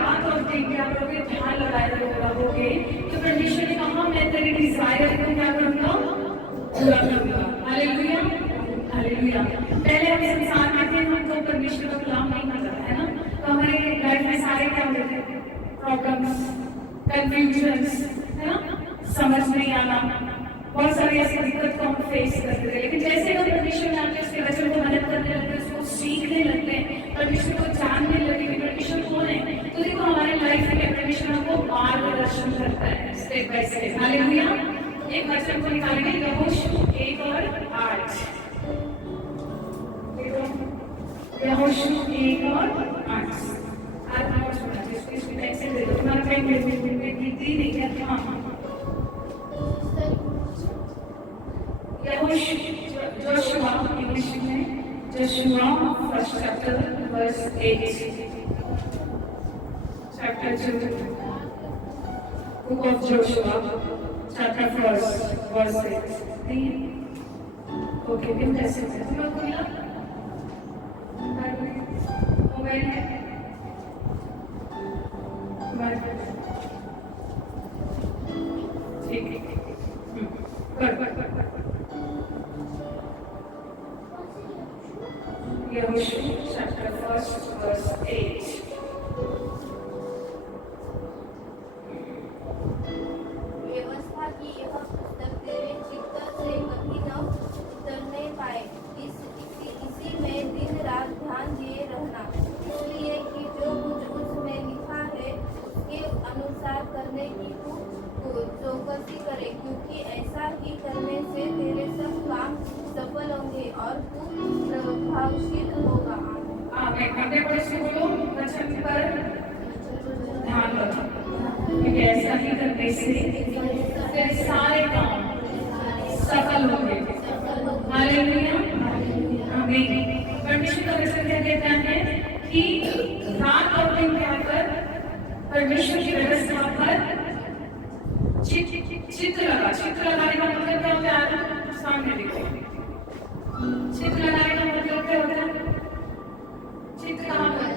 रात और दिन क्या करोगे, ध्यान लगाए रहोगे, तो परमेश्वर ने कहा मैं तेरी डिजायर को क्या करूंगा, पूरा करूंगा। Hallelujah, hallelujah. पहले हम संसार में थे, हम तो परमेश्वर का गुलाम नहीं करता है ना, तो हमारे लाइफ में सारे क्या होते थे, प्रॉब्लम्स, कंफ्यूजन्स, है ना, समझ नहीं आना, बहुत सारी ऐसी दिक्कत को हम फेस करते थे। लेकिन जैसे हम परमेश्वर में आके उसके वचन को मदद करने लगते, उसको सीखने लगते हैं, परमेश्वर को जानने लगे कि परमेश्वर कौन है, तो देखो हमारे लाइफ में परमेश्वर हमको मार्गदर्शन करता है स्टेप बाय स्टेप। हालेलुया। एक वचन को निकालेंगे, यहोशू 1:8। यहोशू 1:8। आप सुना इसको टेक्स्ट दे दो, तुम्हारा टाइम में दी नहीं क्या? हाँ, Joshua, first chapter, verse 8. Chapter 2, book of Joshua, chapter 1, verse 8. Okay, give me a second. Mobile है? ठीक है, Yahushu chapter 1 verse 8. व्यवस्था की यह पुस्तक तेरे चित्त से कभी न उतरने पाए, इसी में दिन रात ध्यान दिए रहना, इसलिए कि जो कुछ उसमें लिखा है उसके अनुसार करने की तू चौकसी करे, क्योंकि ऐसा ही करने से तेरे सब काम सफल होंगे और तू प्रभावशील होगा। आमीन। अपने पड़ोस से बोलो, वचन पर ध्यान रखो, क्योंकि ऐसा ही करने से तेरे सारे काम सफल होंगे। हालेलुया, आमीन। परमेश्वर का वचन क्या कहता है कि रात और दिन क्या कर, परमेश्वर की व्यवस्था पर चित्र लगाने का मतलब क्या होता है? सामने देखो, चित्र लगाने का मतलब क्या होता है? चित्र कहाँ पर?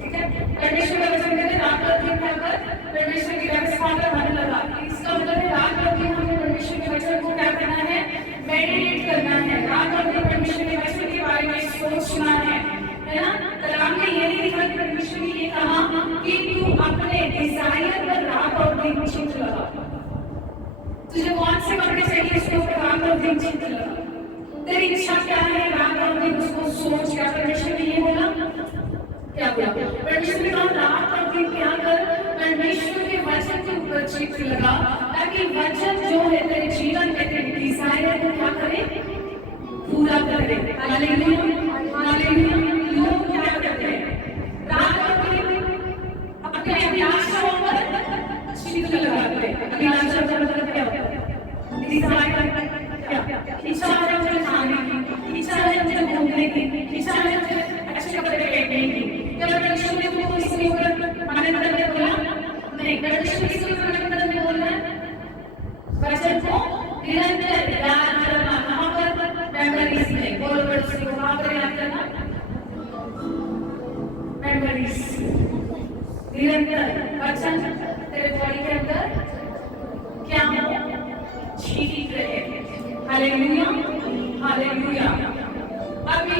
ठीक है, परमेश्वर का वचन कहते हैं रात और दिन क्या कर, परमेश्वर की व्यवस्था पर मन लगा। इसका मतलब है रात और दिन हमें परमेश्वर के वचन को क्या करना है, मेडिटेट करना है, रात और दिन परमेश्वर के वचन के बारे में सोचना है ना। कलाम में ये नहीं लिखा, परमेश्वर ने ये कहा कि तू अपने डिजायर पर रात और दिन चित्र लगा। तुझे कौन से कपड़े चाहिए, उसके ऊपर रात और दिन चित्र लगा। तेरी इच्छा क्या है, रात और दिन उसको सोच। क्या परमेश्वर ने ये बोला? क्या बोला? परमेश्वर ने कहा रात और दिन क्या कर, परमेश्वर के वचन के ऊपर चित्र लगा, ताकि वचन जो है तेरे जीवन में तेरे डिजायर को क्या करे, पूरा करे। Hallelujah, hallelujah. लोग क्या करते हैं, रात और दिन अपने अभिलाषाओं पर चित्र लगाते हैं। अभिलाषा का मतलब क्या होता है? डिजायर, क्या इच्छा है मुझे खाने की, इच्छा है मुझे घूमने की, इच्छा है मुझे अच्छे कपड़े पहनने की। क्या परमेश्वर ने तुमको इसके ऊपर मदद करने बोला? नहीं, परमेश्वर इसके ऊपर मदद करने बोला है वचन को निरंतर याद करना। कहाँ पर? मेमोरीज में। बोलो वर्ड्स को कहाँ पर याद करना? मेमोरीज। निरंतर वचन तेरे बॉडी के अंदर क्या हो, जीवित रहे। Hallelujah, hallelujah. अभी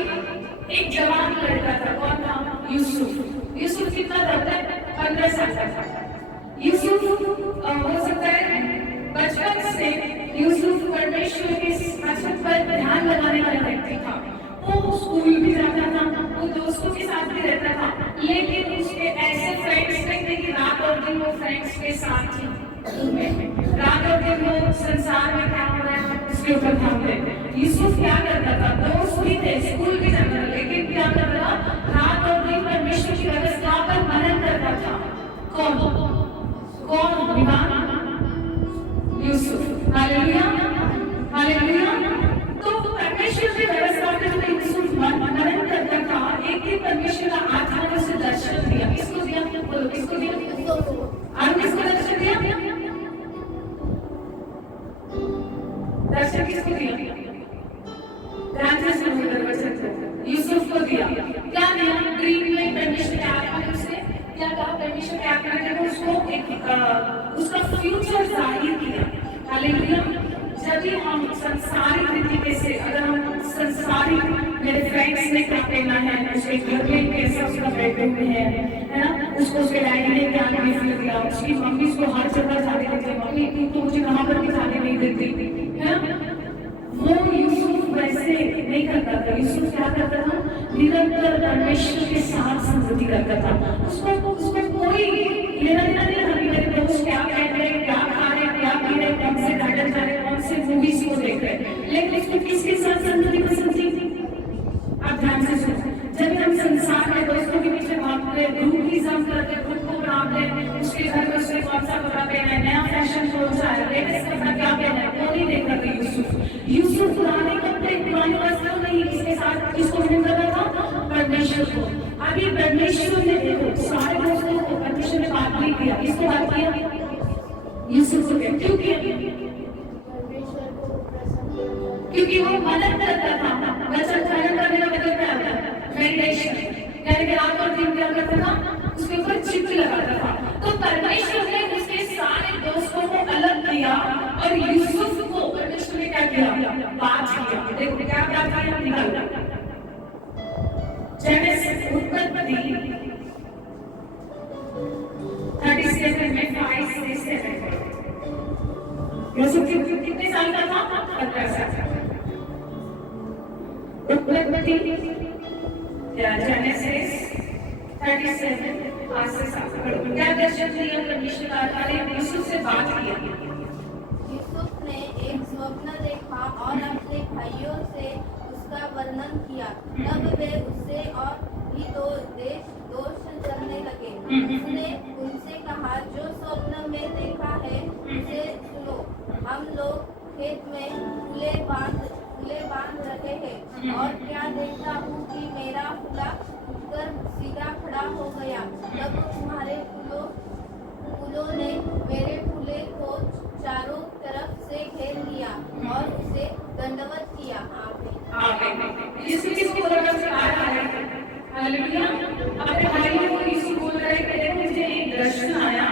एक जवान लड़का था, कौन था? यूसुफ। यूसुफ कितना था? 15 साल का था। यूसुफ हो सकता है बचपन से यूसुफ परमेश्वर के वचन पर ध्यान लगाने वाला व्यक्ति था। वो स्कूल भी जाता था, वो दोस्तों के साथ भी रहता था, लेकिन उसके ऐसे फ्रेंड्स नहीं थे कि रात और दिन वो फ्रेंड्स के साथ थी। रात और दिन वो संसार में क्या हो रहा है उसके ऊपर ध्यान देते। यूसुफ क्या करता था? दोस्त भी थे, स्कूल भी जाता था, लेकिन क्या कर रहा? रात और दिन परमेश्वर की व्यवस्था पर मनन करता था। कौन? यूसुफ। Hallelujah, hallelujah. तो परमेश्वर की व्यवस्था पर जब यूसुफ मनन करता था, एक दिन परमेश्वर का आत्मा ने उसे दर्शन दिया। किसको दिया? बोलो, किसको दिया? और किसको दर्शन दिया? दर्शन किसको दिया? यूसुफ को दिया। क्या दिया? ड्रीम में परमेश्वर के आत्मा ने उसे क्या कहा परमेश्वर के आत्मा ने उसको उसका फ्यूचर जाहिर किया। हालेलुया। जब भी हम संसारिक तरीके से, अगर हम संसारिक, मेरे फ्रेंड्स ने क्या पहना है, उसके घर में कैसा उसका बेडरूम है ना, उसको उसके डैडी ने क्या गिफ्ट दिया, उसकी मम्मी उसको हर जगह जाने देती है, मम्मी तू तो मुझे कहाँ पर भी जाने नहीं देती है ना। वो यूसुफ वैसे नहीं करता था। यूसुफ क्या करता था? निरंतर परमेश्वर के साथ संगति करता था। उसको कोई लेना देना नहीं था कि मेरे दोस्त क्या कह रहे हैं, क्या खा रहे हैं, क्या पी रहे हैं, कौन से गार्डन जा रहे हैं, कौन से मूवीज को देख रहे हैं, लेकिन उसको किसके साथ संगति पसंद थी? आप ध्यान से सुनो। जब हम संसार में दोस्तों के पीछे भागते हैं, ग्रुपिज्म करते हैं, खुद को बनाते हैं, उसके घर में उसने कौन सा कपड़ा पहना है, नया फैशन कौन सा है, लेटेस्ट कपड़ा क्या पहना है, वो नहीं देख रहे यूसुफ पुराने कपड़े, पुराने वस्त्र नहीं, किसके साथ किसको मिल रहा था? परमेश्वर को। अभी परमेश्वर ने देखो सारे दोस्तों को परमेश्वर ने बात नहीं किया, किसको बात किया? यूसुफ को। क्यों किया? क्योंकि वो मदद करता था। वचन ध्यान करने का मतलब क्या होता है? मेडिटेशन। यानी कि रात और दिन क्या करता था? उसके ऊपर चित्त लगाता था। तो परमेश्वर ने उसके सारे दोस्तों को अलग किया और यूसुफ को परमेश्वर ने क्या किया? बात किया। देखो क्या बात किया? निकाल जेनेसिस उत्पत्ति 37 में 5 से 7। यूसुफ कितने साल का था? 15 साल का। उत्पत्ति जेनेसिस 37 5 से 7। क्या दर्शन दिया परमेश्वर ने? यूसुफ से बात किया। यूसुफ ने एक स्वप्न देखा और अपने भाइयों से उसका वर्णन किया। तब वे उससे और भी दोष करने लगे। उसने उनसे कहा, जो स्वप्न में देखा है उसे सुनो। हम लोग खेत में फूले बांध रहे हैं और क्या देखता हूँ कि मेरा फूला उठकर सीधा खड़ा हो गया। तब तुम्हारे फूलों ने मेरे फूले को चारों तरफ से घेर लिया और उसे दंडवत किया। आमीन। यीशु किसको बोल रहा है? हालेलुया। अपने भाइयों को यीशु बोल रहा है कि मुझे एक दर्शन आया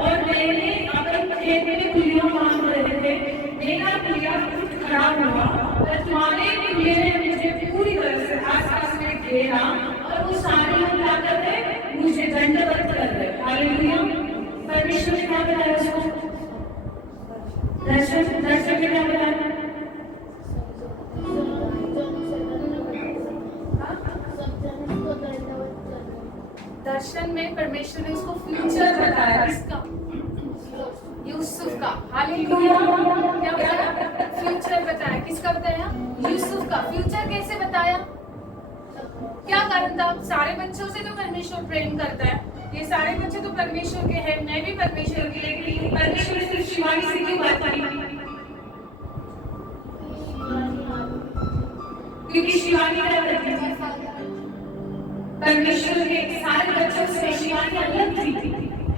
और मैंने अपने खेत में फूलियां बांध रहे थे, मेरा फूलिया खड़ा हुआ और तुम्हारे फूले ने मुझे पूरी तरह से आसपास में घेरा और वो सारे लोग क्या कर रहे? मुझे दंडवत कर रहे। हालेलुया। परमेश्वर ने क्या बताया उसको? दर्शन में क्या बताया? दर्शन में परमेश्वर ने उसको फ्यूचर बताया। किसका? यूसुफ का। हालेलुया। क्या बताया? फ्यूचर बताया। किसका बताया? यूसुफ का। फ्यूचर कैसे बताया? क्या कारण था? सारे बच्चों से तो परमेश्वर प्रेम करता है, ये सारे बच्चे तो परमेश्वर के हैं, मैं भी परमेश्वर की, लेकिन परमेश्वर ने सिर्फ शिवानी से क्यों बात करी? क्योंकि शिवानी क्या करती थी? परमेश्वर के सारे बच्चों से शिवानी अलग थी।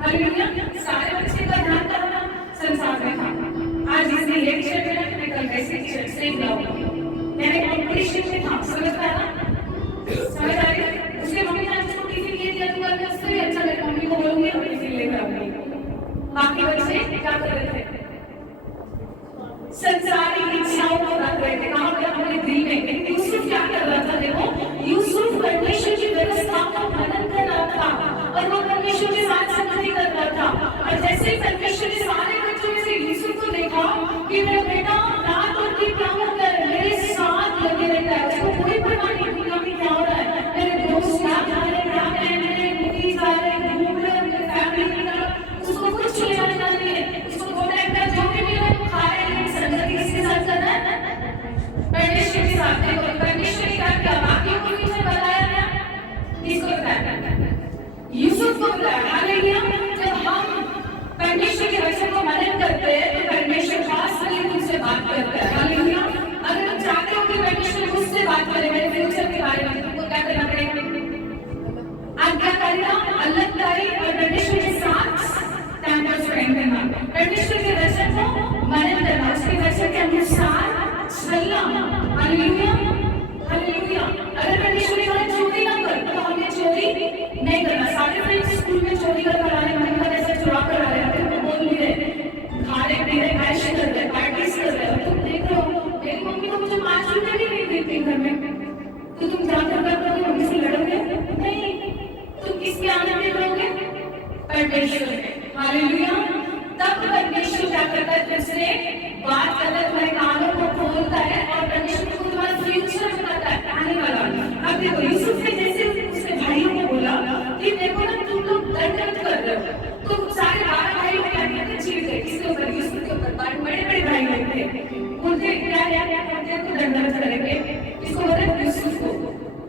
हालेलुया। सारे बच्चे का ध्यान करना संसार में था। आज इसने ये विषय में ना, मैं कल वैसे सेम लाऊंगी। मैंने कॉम्पिटिशन में था, समझ पाया ना? समझ आ रही है? उसके मम्मी ने उसको टिफिन ये दिया, तो मैं उससे भी अच्छा लगा, मम्मी को बोलूंगी और टिफिन लेकर आऊंगी। बाकी बच्चे क्या कर रहे थे? संसारिक इच्छाओं को रख रहे थे। कहाँ पर? अपने दिल में। यूसुफ क्या कर रहा था? देखो, यूसुफ परमेश्वर की व्यवस्था का पालन कर रहा था और वो परमेश्वर के साथ संगति कर रहा था। और जैसे ही परमेश्वर ने सारे बच्चों में से यूसुफ को देखा कि मेरा बेटा रात और दिन क्या होकर मेरे साथ लगे रहता है, उसको कोई परवाह नहीं दुनिया में क्या हो रहा है, मेरे दोस्त क्या जा रहे हैं, क्या पहन रहे हैं, मूवीज आ रहे हैं, घूम रहे हैं, मेरे फैमिली के साथ, उसको कुछ लेना देना नहीं है। उसको वो टाइम का जो भी मिला वो खा रहे हैं। संगति किसके साथ करना है? परमेश्वर के साथ। देखो परमेश्वर ने क्या किया? बाकियों को भी बताया गया, किसको बताया? यूसुफ को बताया। हालेलुया। जब हम परमेश्वर के वचन को मनन करते हैं तो परमेश्वर खास करके मुझसे बात करता है। हालेलुया। अगर हम चाहते हो कि परमेश्वर मुझसे बात करे मेरे फ्यूचर के बारे में, तुमको क्या करना पड़ेगा? आज्ञाकारिता, अलगताई और परमेश्वर के साथ टाइम स्पेंड करना, परमेश्वर के वचन को मनन करना, उसके वचन के अनुसार चलना। हालेलुया। हालेलुया। अगर परमेश्वर ने हमें चोरी ना कर तो हमें चोरी नहीं करना। सारे फ्रेंड्स स्कूल में चोरी कर आ रहे हैं, मम्मी का पैसा चुरा कर आ रहे हैं, तुम बोल नहीं रहे, खा रहे पी रहे, ऐश कर रहे, पार्टीज कर रहे हो, तुम देख रहे हो मेरी मम्मी तो मुझे 5 रुपए भी नहीं देती घर में, तो तुम जाकर क्या करोगे, मम्मी से लड़ोगे? नहीं, तुम किसके आने में लड़ोगे? परमेश्वर के। हालेलुया। तब परमेश्वर क्या करता है, तुमसे बात करता है, तुम्हारे कानों को खोलता है और परमेश्वर को तुम्हारा फ्यूचर बताता है, आने वाला। अब देखो यूसुफ ने जैसे उसके भाइयों को बोला कि देखो ना तुम लोग दंड कर रहे हो, तो सारे 12 भाई लोग क्या कहते, चीड़ गए किसके ऊपर, यूसुफ के ऊपर, बड़े बड़े भाई लोग थे, बोलते क्या करते हैं, तो दंड करेंगे इसको, बोलते यूसुफ को,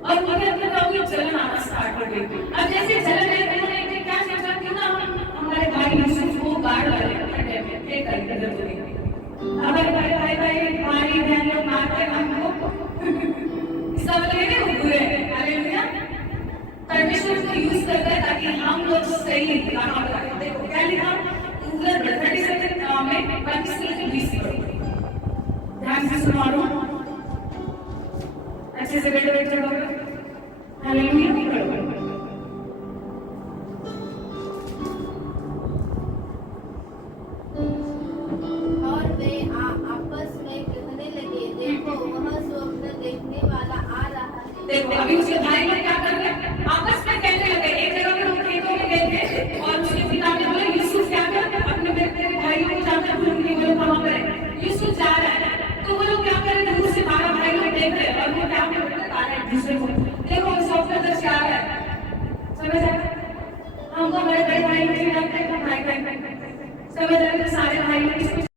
और उनके अंदर क्या हुई, जलन आना स्टार्ट हो गई। अब जैसे जलन है, उन्होंने क्या सोचा, क्यों ना हमारे भाई यूसुफ को गाड़ डाले खड्डे में, ये करेंगे जरूरी, हमारे भाई हमारी बहन लोग मारते हैं हमको, इसका मतलब है वो बुरे हैं। हालेलुया। परमेश्वर को यूज करता है ताकि हम लोग सही राह पर आए। देखो क्या लिखा, उधर 37 में 25 से 20 पढ़ो, ध्यान से सुनो, अच्छे से बैठे बैठे पढ़ो। हालेलुया। और वे आपस में कहने लगे, देखो वह स्वप्न देखने वाला आ रहा है। देखो अभी उसके भाई लोग क्या कर रहे हैं, आपस में कहने लगे, एक जगह पे वो खेतों में गए थे और उसके पिता ने बोला यूसुफ क्या कर, अपने बेटे भाइयों को जाकर ढूंढ के, वो लोग कहां पर है, यूसुफ जा रहा है, तो वो लोग क्या कर रहे थे, दूर से 12 भाई लोग देख रहे हैं और वो क्या कर रहे हैं, एक दूसरे को, देखो स्वप्न दर्शन आ रहा है, समझ आया, हमको हमारे बड़े भाई लोग समझ आए, तो सारे भाई लोग